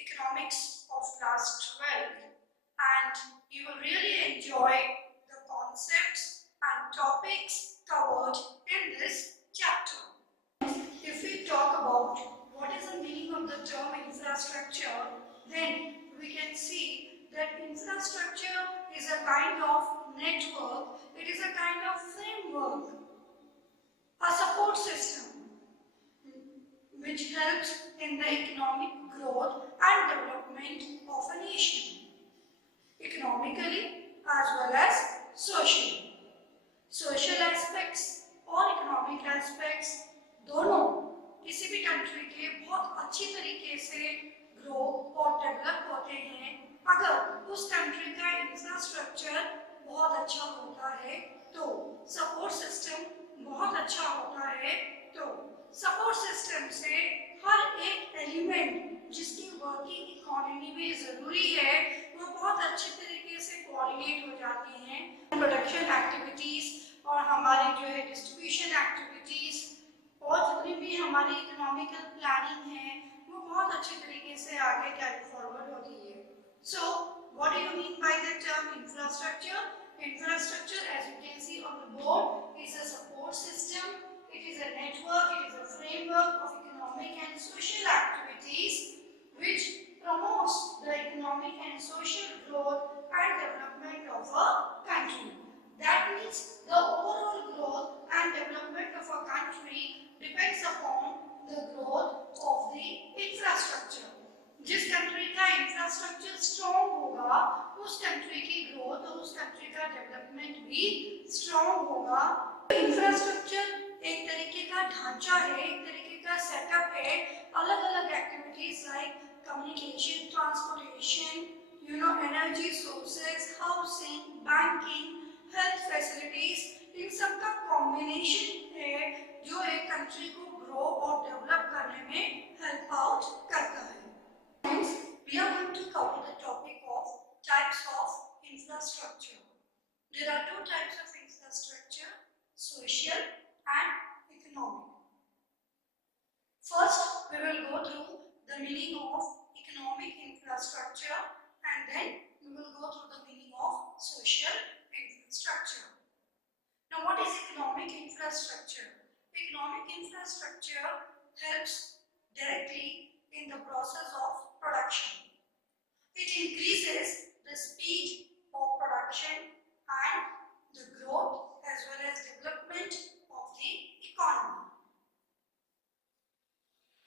economics of class 12, and you will really enjoy the concepts and topics covered in this chapter. If we talk about what is the meaning of the term infrastructure, then we can see that infrastructure is a kind of network, it is a kind of framework, a support system which helps in the economic growth and development of a nation, economically as well as socially. Social aspects और economic aspects दोनों किसी भी country के बहुत अच्छी तरीके से grow और डेवलप होते हैं अगर उस कंट्री का इंफ्रास्ट्रक्चर बहुत अच्छा होता है, तो सपोर्ट सिस्टम बहुत अच्छा होता है, तो सपोर्ट सिस्टम से हर एक एलिमेंट जिसकी वर्किंग इकोनॉमी में जरूरी है वो बहुत अच्छे तरीके से कोऑर्डिनेट हो जाती हैं। प्रोडक्शन एक्टिविटीज और हमारी जो है डिस्ट्रीब्यूशन एक्टिविटीज और जितनी भी हमारी इकोनॉमिकल प्लानिंग है वो बहुत अच्छे तरीके से आगे कैरी फॉरवर्ड होती है। So what do you mean by the term infrastructure? Infrastructure, as you can see on the board, is a support system. It is a network. It is a framework of economic and social activities which promotes the economic and social growth and development of a country. That means the overall growth and development of a country depends upon the growth of the infrastructure. जिस country का infrastructure strong होगा उस country की growth और उस country का development भी strong होगा। इंफ्रास्ट्रक्चर एक तरीके का ढांचा है, एक तरीके का सेटअप है, अलग अलग activities like communication, transportation, energy sources, housing, banking, health facilities, इन सब का कॉम्बिनेशन है जो एक कंट्री को ग्रो और डेवलप करने में हेल्प आउट करता है। We are going to cover the topic of types of infrastructure. There are two types of infrastructure, social and economic. First, we will go through the meaning of economic infrastructure and then we will go through the meaning of social infrastructure. Now, what is economic infrastructure? Economic infrastructure helps directly in the process of production. It increases the speed of production and the growth as well as development of the economy.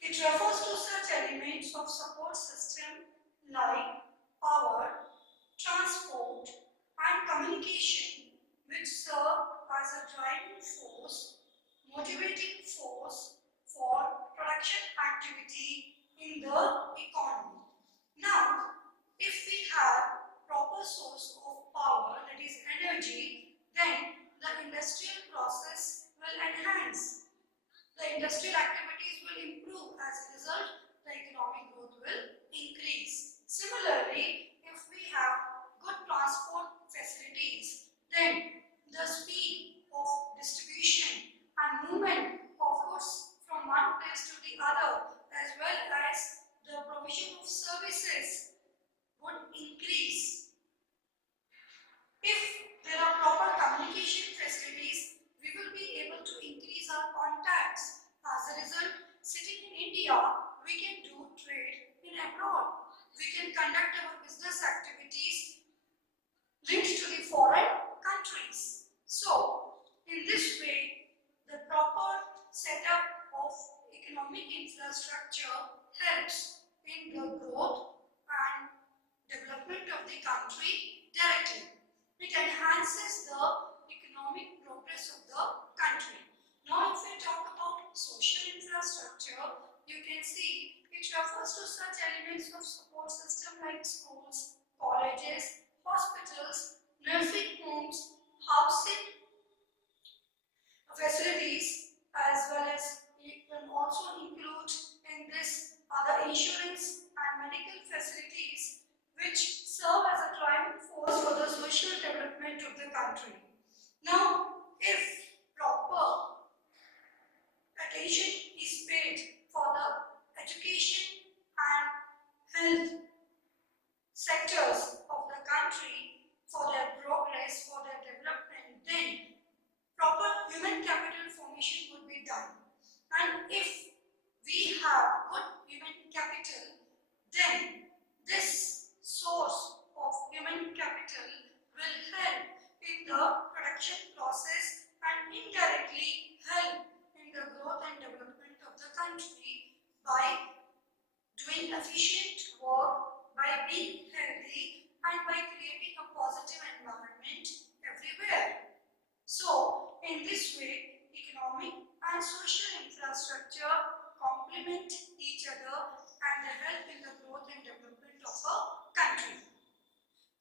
It refers to such elements of support system like power, transport and communication which serve as a driving force, motivating force for production activity in the economy. Now, if we have proper source of power, that is energy, then the industrial process will enhance. The industrial activities will improve. As a result, the economic growth will increase. Similarly, if we have good transport facilities, then the speed of distribution and movement of goods from one place to the other as well as the provision of services would increase. If there are proper communication facilities, we will be able to increase our contacts. As a result, sitting in India, we can do trade in abroad. We can conduct our business activities linked to the foreign countries. So, in this way, the proper setup of economic infrastructure helps in the growth and development of the country directly. It enhances the economic progress of the country. Now, if we talk about social infrastructure, you can see it refers to such elements of support system like schools, colleges, hospitals, nursing homes, housing facilities, as well as it can also include in this other insurance and medical facilities which serve as a driving force for the social development of the country. Now, if proper attention is paid for the education and health good human capital, then this source of human capital will help in the production process and indirectly help in the growth and development of the country by doing efficient work, by being healthy, and by creating a positive environment everywhere. So, in this way, economic and social infrastructure complement each other and they help in the growth and development of a country.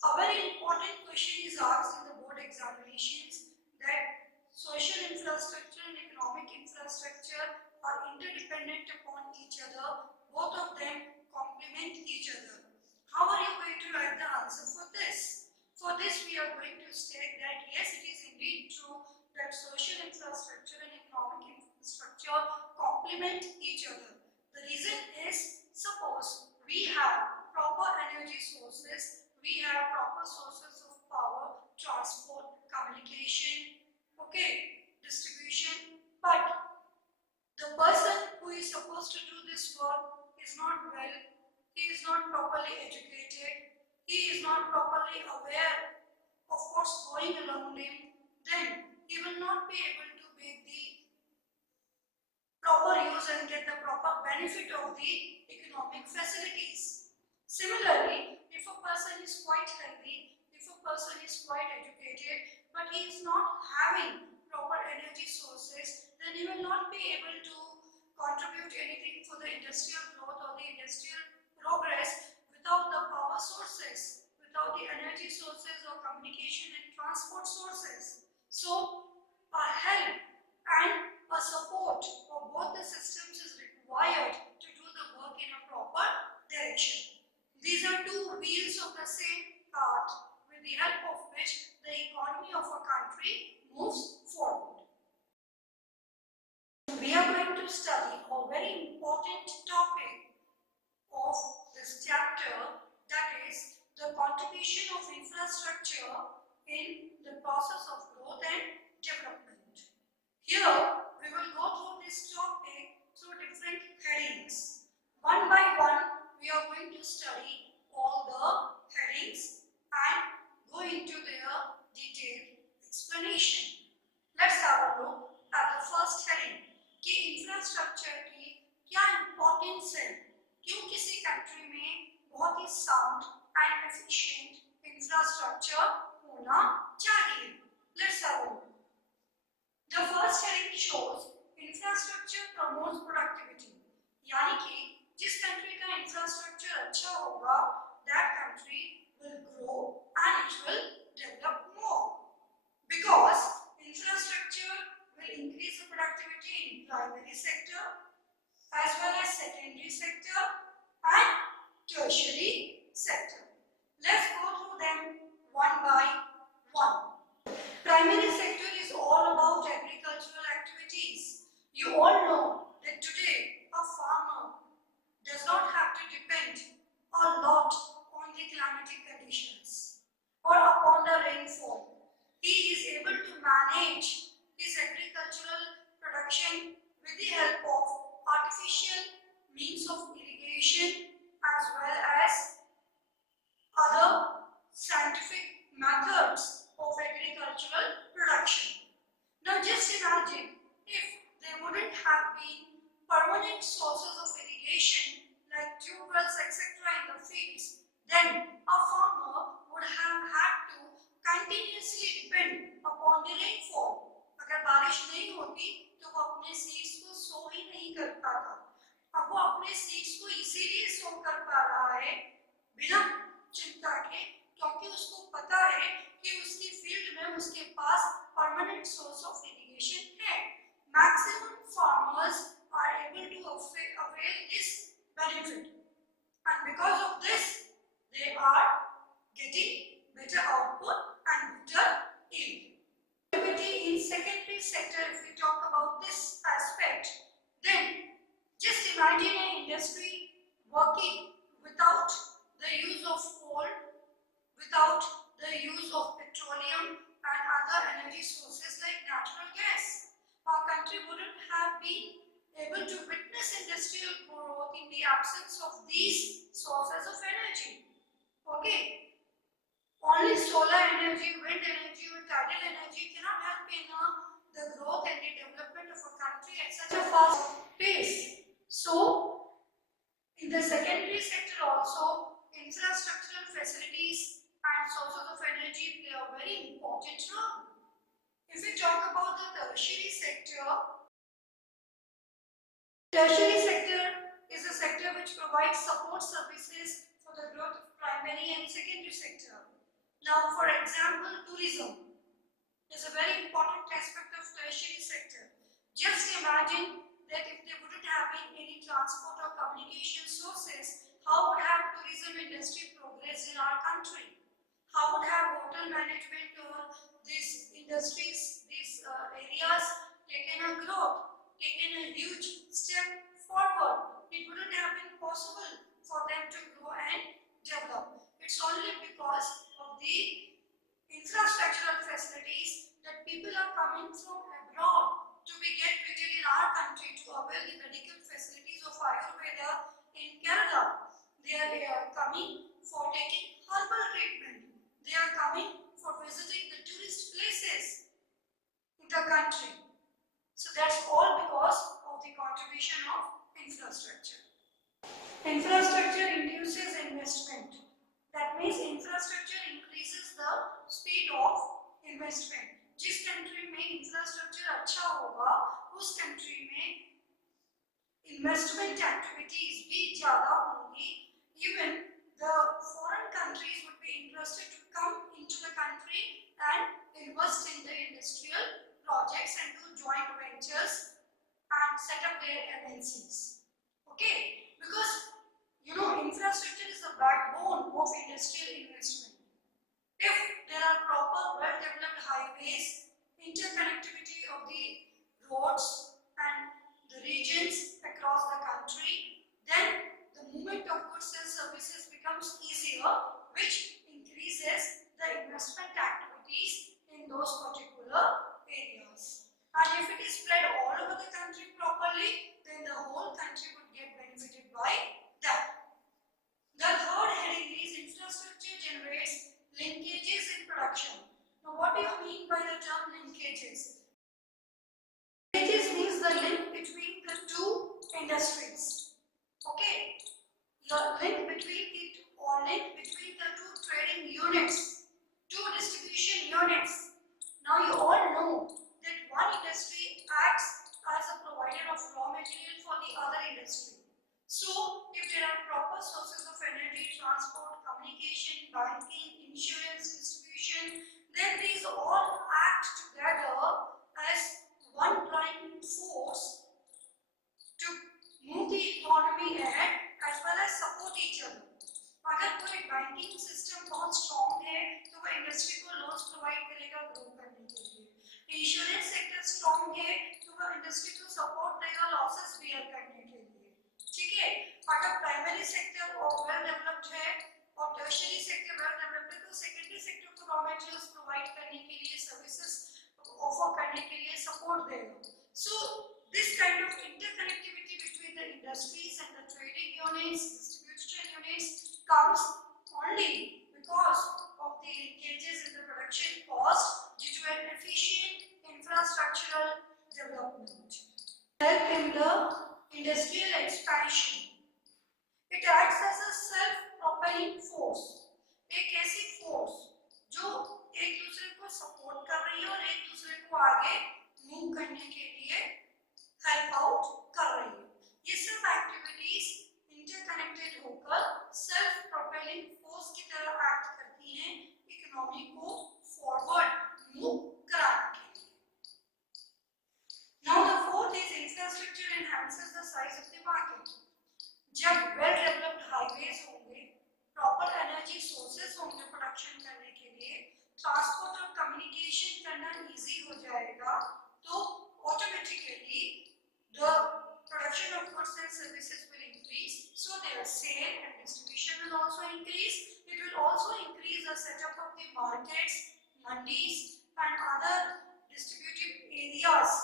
A very important question is asked in the board examinations that social infrastructure and economic infrastructure are interdependent upon each other. Both of them complement each other. How are you going to write the answer for this? For this, we are going to state that yes, it is indeed true that social infrastructure and economic infrastructure complement each other. The reason is, suppose we have proper energy sources, we have proper sources of power, transport, communication, okay, distribution, but the person who is supposed to do this work is not well, he is not properly educated, he is not properly aware of what's going around him, then he will not be able to make the proper use and get the proper benefit of the economic facilities. Similarly, if a person is quite healthy, if a person is quite educated, but he is not having proper energy sources, then he will not be able to contribute anything for the industrial growth or the industrial progress without the power sources, without the energy sources or communication and transport sources. So, a help and a support for both the systems is required to do the work in a proper direction. These are two wheels of the same cart with the help of which the economy of a country moves forward. We are going to study a very important topic of this chapter, that is the contribution of infrastructure in the process of growth and development. Here we will go through this topic through different headings. One by one we are going to study all the headings and go into their detailed explanation. Let's have a look at the first heading कि infrastructure की क्या importance है, क्यों किसी country में बहुत ही sound and efficient infrastructure होना चाहिए. Let's have a look. The first heading shows infrastructure promotes productivity. यानी कि जिस कंट्री का इंफ्रास्ट्रक्चर अच्छा होगा, that country will grow and it will develop more. Because infrastructure will increase the productivity in primary sector as well as secondary sector and tertiary sector. Let's go through them one by one. Primary sector is all about agricultural activities. You all know that today a farmer does not have to depend a lot on the climatic conditions or upon the rainfall. He is able to manage his agricultural production with the help of artificial means of irrigation as well as other scientific methods of agricultural production. Now just imagine if there wouldn't have been permanent sources of irrigation like tube wells etc. in the fields, then a farmer would have had to continuously depend upon the rainfall. अगर बारिश नहीं होती तो वो अपने seeds को सो ही नहीं कर पाता. अब वो अपने सीड्स को इसीलिए सो कर पा रहा है बिना चिंता के, क्योंकि उसको पता है कि उसकी फील्ड में उसके पास परमानेंट सोर्स ऑफ इरिगेशन है. Maximum farmers are able to avail this benefit, and because of this they are getting better output and better yield. In secondary sector, if we talk about this aspect, then just imagine an industry working without the use of coal, without the use of petroleum and other energy sources like natural gas. Our country wouldn't have been able to witness industrial growth in the absence of these sources of energy. Okay, only solar energy, wind energy, or tidal energy cannot help in the growth and the development of a country at such a fast pace. So, in the secondary sector also, infrastructural facilities and sources of energy play a very important role. If we talk about the tertiary sector is a sector which provides support services for the growth of primary and secondary sector. Now, for example, tourism is a very important aspect of tertiary sector. Just imagine that if there wouldn't have been any transport or communication sources, how would have tourism industry progressed in our country? How would have hotel management or these industries, these areas taken a growth, taken a huge step forward? It wouldn't have been possible for them to grow and develop. It's only because of the infrastructural facilities that people are coming from abroad to be get treated in our country to avail the medical facilities of Ayurveda in Kerala. They are coming for taking herbal treatment. They are coming for visiting the tourist places in the country. So that's all because of the contribution of infrastructure. Infrastructure induces investment. That means infrastructure increases the speed of investment. जिस country में infrastructure अच्छा होगा उस country में investment activities भी ज्यादा होंगी. Even the foreign countries would be interested to come into the country and invest in the industrial projects and do joint ventures and set up their MNCs. Okay, because infrastructure is the backbone of industrial investment. If there are proper well-developed highways, interconnectivity of the roads and the regions across the country, then the movement of goods and services becomes easier, which increases the investment activities in those particular areas. And if it is spread all over the country properly, then the whole country would get benefited by that. The third heading is infrastructure generates linkages in production. Now, what do you mean by the term linkages? Linkages means the link between the two industries. Okay, the link between the two trading units, two distribution units. Now, you all know that one industry acts as a provider of raw material for the other industry. So, if there are proper sources of energy, transport, communication, banking, insurance, distribution, then these all act together as one driving force to move the economy ahead as well as support each other. अगर कोई banking system बहुत strong है तो वो industry को loans provide करेगा grow करने के लिए. इंश्योरेंस सेक्टर स्ट्रॉन्ग है तो वो इंडस्ट्री को सपोर्ट देगा लॉसेस बियर करने के लिए. ठीक है, अगर प्राइमरी सेक्टर वेल डेवलप्ड है और टर्शियरी सेक्टर वेल डेवलप्ड है तो सेकेंडरी सेक्टर को रॉ मटेरियल्स प्रोवाइड करने के लिए, सर्विसेज ऑफर करने के लिए सपोर्ट देगा. So this kind of interconnectivity between the industries and the trading units, distribution units comes only because of the linkages in the production cost due to an efficient infrastructural development. Help in the industrial expansion. It acts as a self-propelling force. एक ऐसी force जो एक दूसरे को support कर रही है और एक दूसरे को आगे मूव करने के लिए हेल्प आउट कर रही है. ये सब एक्टिविटीज इंटरकनेक्टेड होकर सेल्फ प्रोपेलिंग फोर्स की तरह एक्ट करती हैं इकोनॉमी को फॉरवर्ड मूव कराने के लिए. Now the fourth is infrastructure enhances the size of the market. जब वेल डेवलप्ड हाईवेज होंगे, प्रॉपर एनर्जी सोर्सेस होंगे प्रोडक्शन करने के लिए, ट्रांसपोर्ट और कम्युनिकेशन करना इजी हो जाएगा, तो automatically the production of goods and services will increase, so their sale and distribution will also increase. It will also increase the setup of the markets, mandis and other distributed areas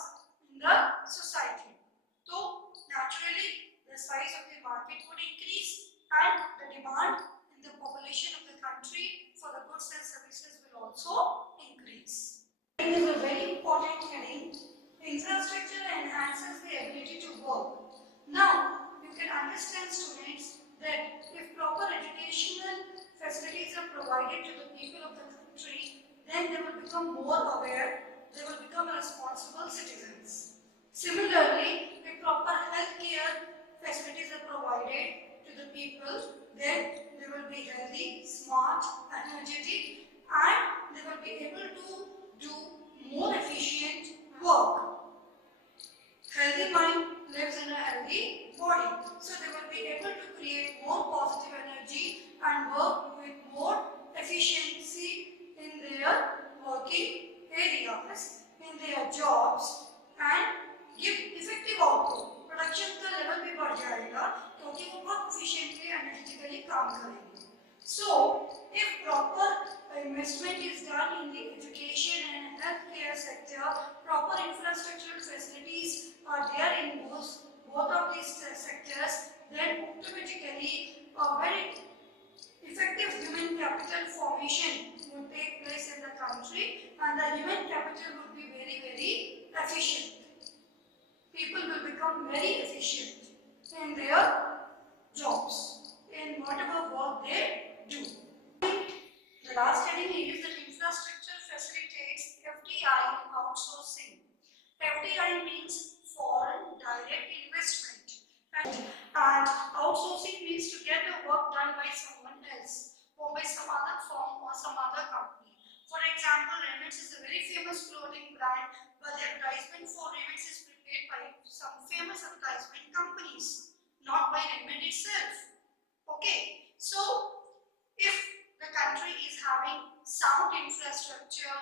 in the society. So naturally the size of the market employment would increase and the demand in the population of the country for the goods and services will also increase. It is a very important heading. Infrastructure enhances the ability to work. Now, you can understand, students, that if proper educational facilities are provided to the people of the country, then they will become more aware, they will become responsible citizens. Similarly, if proper healthcare facilities are provided to the people, then they will be healthy, smart, energetic, and they will be able to do more efficient work. Healthy mind lives in a healthy body. So they will be able to create more positive energy and work with more efficiency in their working areas, in their jobs, and give effective output. Production का level भी बढ़ जाएगा क्योंकि वो बहुत efficiently energetically काम करेंगे. So, if proper investment is done in the education and healthcare sector, proper infrastructural facilities are there in both of these sectors, then automatically a very effective human capital formation would take place in the country and the human capital would be very, very efficient. People will become very efficient in their jobs, in whatever work they do. The last heading is that infrastructure facilitates FDI and outsourcing. FDI means foreign direct investment, and outsourcing means to get the work done by someone else or by some other firm or some other company. For example, Remix is a very famous clothing brand, but the advertisement for Remix is prepared by some famous advertisement companies, not by Remix itself. Okay, so if the country is having sound infrastructure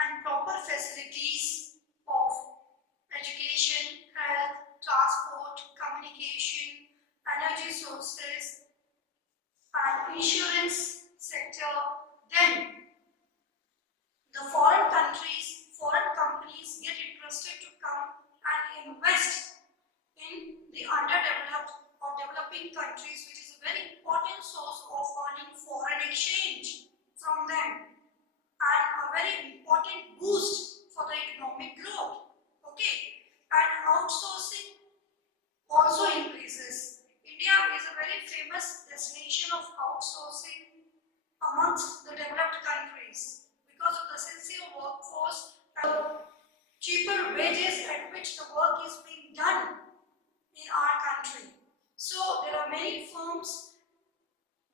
and proper facilities of education, health, transport, communication, energy sources, and insurance sector, then the foreign countries, foreign companies get interested to come and invest in the underdeveloped or developing countries, which is a very important source of earning foreign exchange from them and a very important boost for the economic growth. Okay, and outsourcing also increases. India is a very famous destination of outsourcing amongst the developed countries because of the sincere workforce and cheaper wages at which the work is being done in our country. So there are many firms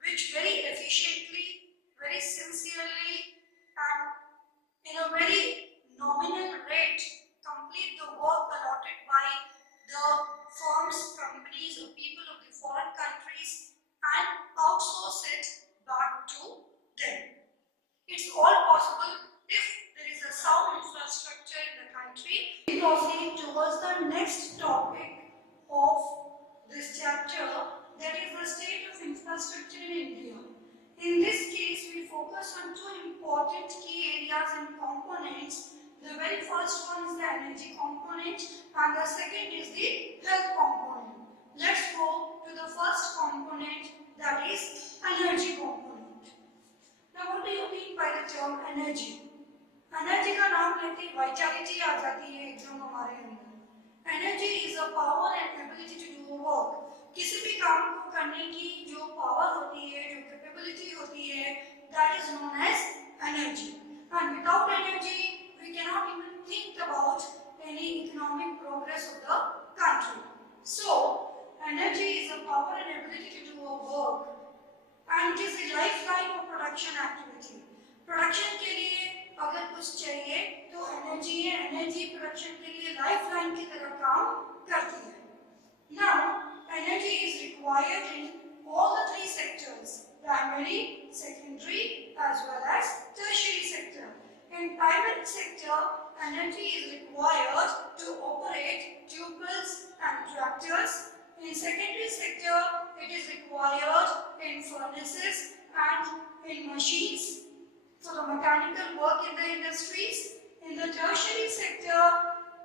which very efficiently, very sincerely, and in a very nominal rate complete the work allotted by the firms, companies, or people of the foreign countries and outsource it back to them. It's all possible if there is a sound infrastructure in the country. We proceed towards the next topic of this chapter, that is the state of infrastructure in India. In this case, we focus on two important key areas and components. The very first one is the energy component and the second is the health component. Let's go to the first component, that is energy component. Now what do you mean by the term energy? Energy का नाम लेते ही vitality आ जाती है एकदम हमारे अंदर. Energy is a power and ability to do work. किसी भी काम को करने की जो पावर होती है, जो कैपेबिलिटी होती है, that is known as energy. And without energy we can not even think about any economic progress of the country. So energy is a power and ability to do a work and it is the lifeline of production activity. Production के लिए अगर कुछ चाहिए तो energy है. Energy production के लिए lifeline की तरह काम करती है. Now, energy is required in all the three sectors: primary, secondary, as well as tertiary sector. In primary sector, energy is required to operate tubewells and tractors. In secondary sector, it is required in furnaces and in machines for the mechanical work in the industries. In the tertiary sector,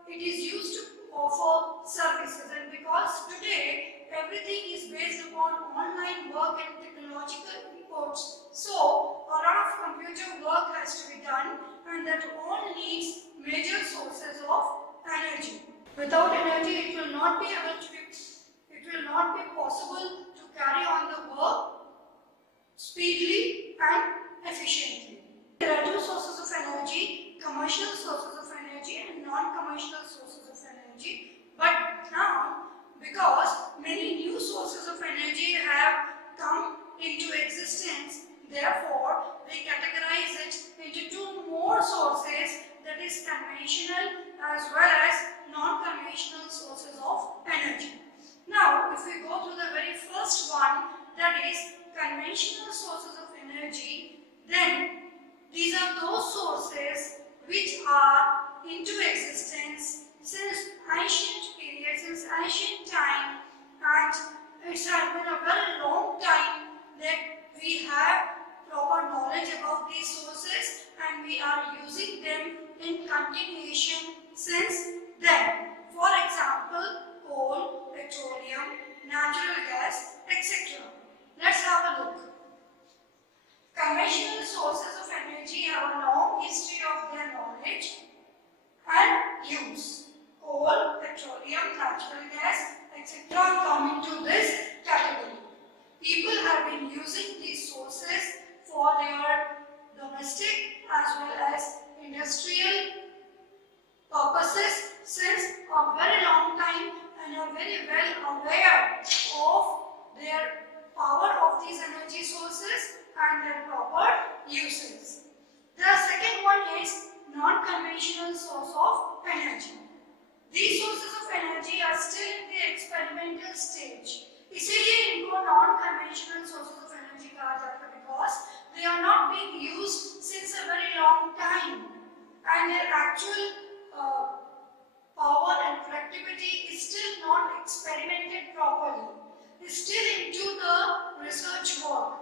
it is used to offer services, and because today everything is based upon online work and technological inputs. So a lot of computer work has to be done, and that all needs major sources of energy. Without energy, it will not be possible to carry on the work speedily and efficiently. There are two sources of energy: commercial sources of energy and non-commercial sources of energy. But now, because many new sources of energy have come into existence, therefore we categorize it into two more sources, that is conventional as well as non-conventional sources of energy. Now, if we go to the very first one, that is conventional sources of energy, then these are those sources which are into existence since ancient period, since ancient time, and it has been a very long time that we have proper knowledge about these sources and we are using them in continuation since then. For example, coal, petroleum, natural gas, etc. Let's have a look. Conventional sources of energy have a long history of their knowledge and use. Coal, petroleum, natural gas, etc. come into this category. People have been using these sources for their domestic as well as industrial purposes since a very long time and are very well aware of their power of these energy sources and their proper uses. The second one is non-conventional source of energy. These sources of energy are still in the experimental stage. इसीलिए इनको non-conventional sources of energy कहा जाता है because they are not being used since a very long time and their actual power and productivity is still not experimented properly. It's still into the research work.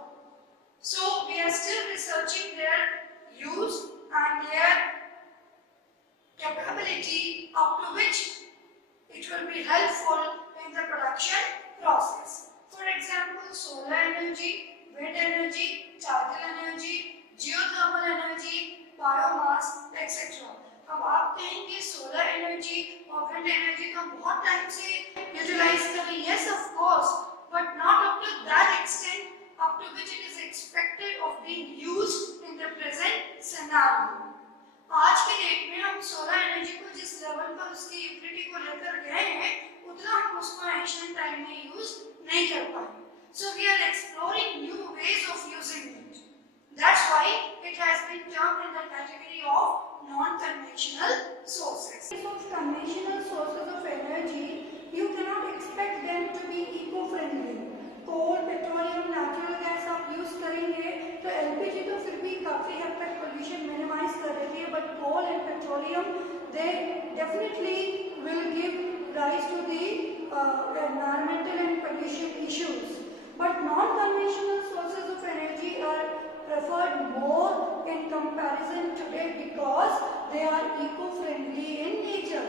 So we are still researching their use and their capability up to which it will be helpful in the production process. For example, solar energy, wind energy, tidal energy, geothermal energy, biomass, etc. अब आप कहेंगे solar energy और wind energy तो बहुत time से utilise कर रही है, yes of course, but not up to that extent up to which it is expected of being used in the present scenario. आज के डेट में हम सोलर एनर्जी को जिस लेवल पर उसकी यूटिलिटी को लेकर गए हैं उतना हम उसको एंशिएंट टाइम में यूज नहीं कर पाए. So we are exploring new ways of using it. That's why it has been termed in the category of non-conventional sources. Of conventional sources of energy, you cannot expect them to be eco-friendly. Coal, petroleum, natural gas आप use करेंगे तो LPG तो फिर भी काफी हद तक pollution minimise कर देती है, but coal and petroleum they definitely will give rise to the environmental and pollution issues. But non-conventional sources of energy are preferred more in comparison today because they are eco-friendly in nature.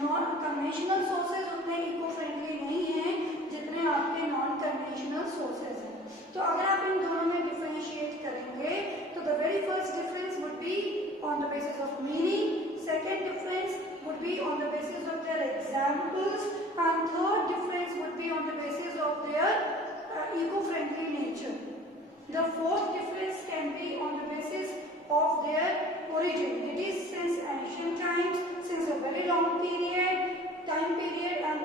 Non-conventional sources उतने eco-friendly नहीं हैं जितने आपके non-conventional sources हैं. तो अगर आप इन दोनों में differentiate करेंगे तो the very first difference would be on the basis of meaning, second difference would be on the basis of their examples, and third difference would be on the basis of their eco-friendly nature. The fourth difference can be on the basis of their origin. It is since ancient times, since a very long time period, and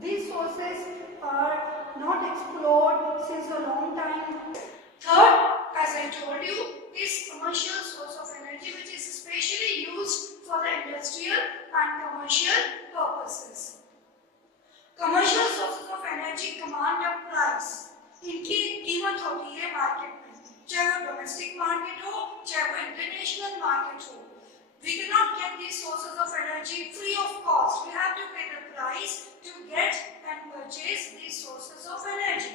these sources are not explored since a long time. Third, as I told you, is commercial source of energy, which is especially used for the industrial and commercial purposes. Commercial sources of energy command a price. इनकी कीमत होती है market में, चाहे वो domestic market हो चाहे वो इंटरनेशनल मार्केट हो. We cannot get these sources of energy free of cost. We have to pay the price to get and purchase these sources of energy.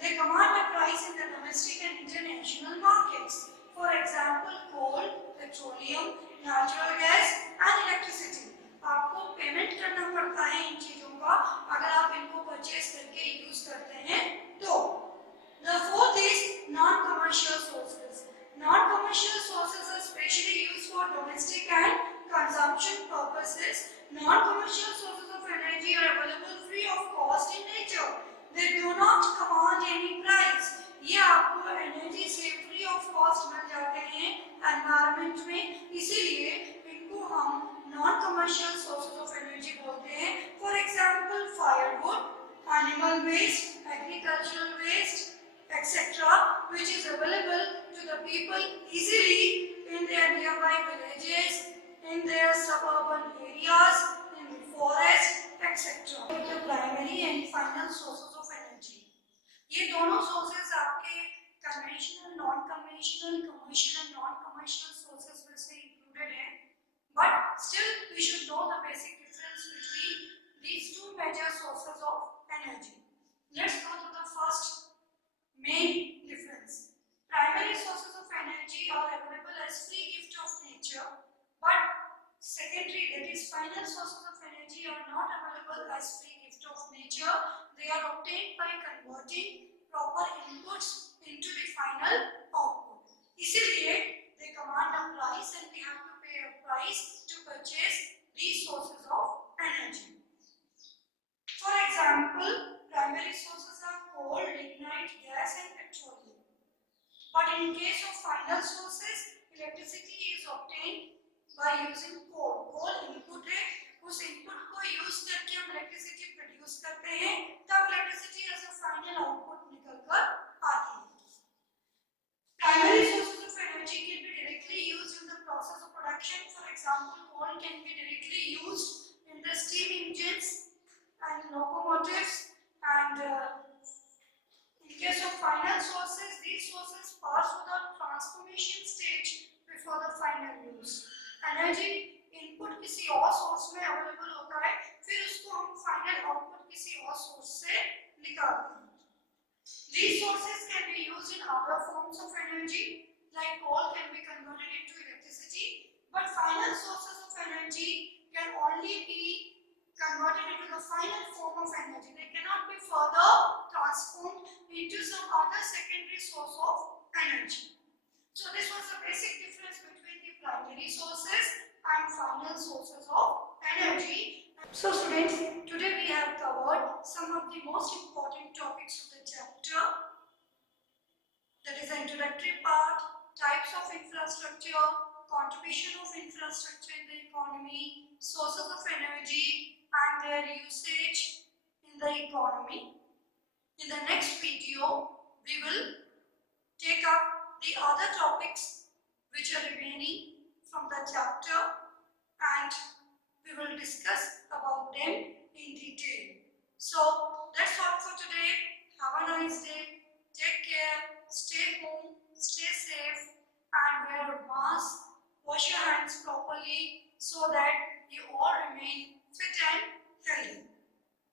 They command a price in the domestic and international markets. For example, coal, petroleum, natural gas and electricity. आपको payment करना पड़ता है इन चीजों का अगर आप इनको purchase करके एनी प्राइस। ये आपको एनर्जी से फ्री ऑफ कॉस्ट मिल जाते हैं एनवायरनमेंट में, इसीलिए इनको हम non commercial sources of energy बोलते हैं। For example firewood, animal waste, agricultural waste, etc., which is available to the people easily in their nearby villages, in their suburban areas, in the forest, etc. The primary and final sources of energy. ये दोनों sources आपके conventional, non-conventional, commercial and non-commercial sources में से included हैं, but still we should know the basic difference between these two major sources of energy. Let's go to the first main difference. Primary sources of energy are available as free gift of nature, but secondary, that is final sources of energy, are not available as free gift of nature. They are obtained by converting proper inputs into the final output. इसीलिए they command a price and we have to pay a price to purchase these sources of energy. For example, primary sources are coal, lignite, gas and petroleum. But in case of final sources, electricity is obtained by using coal. Coal input है, उस input को use करके हम electricity produce करते हैं, तब electricity as a final output निकल कर आती है. Primary sources of energy can be directly used in the process of production. For example, coal can be directly used in the steam engines and locomotives, and in case of final sources, these sources pass through the transformation stage before the final use. Energy input किसी और source में available होता है, फिर उसको हम final output किसी और source से निकालते हैं. These sources can be used in other forms of energy, like coal can be converted into electricity, but final sources of energy can only be converted into the final form of energy. They cannot be further transformed into some other secondary source of energy. So this was the basic difference between the primary sources and final sources of energy. So students, today we have covered some of the most important topics of the chapter. That is the introductory part, types of infrastructure, contribution of infrastructure in the economy, sources of energy and their usage in the economy. In the next video, we will take up the other topics which are remaining from the chapter and we will discuss about them in detail. So that's all for today. Have a nice day.